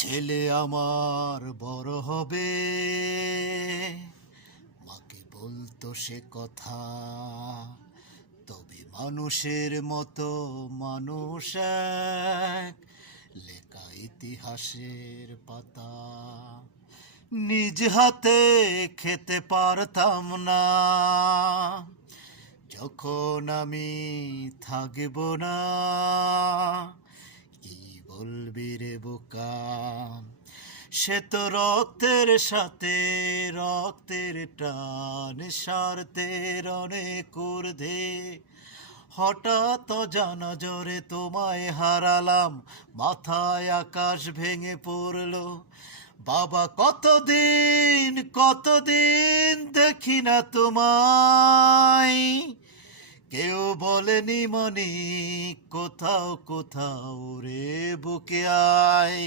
ছেলে আমার বড় হবে, মাকে বলতো সে কথা, তবে মানুষের মতো মানুষ এক, লেখা ইতিহাসের পাতা। নিজ হাতে খেতে পারতাম না যখন আমি থাকব না, কি বলবি রে বোকা, সে তো রক্তের সাথে রক্তের টান, স্বার্থের অনেক ঊর্ধ্বে। হঠাৎ অজানা জোরে তোমায় হারালাম, মাথায় আকাশ ভেঙে পড়লো। বাবা কতদিন কতদিন দেখি না তোমায়, কেউ বলেনি মনি কোথাও কোথাও রে বুকে আয়।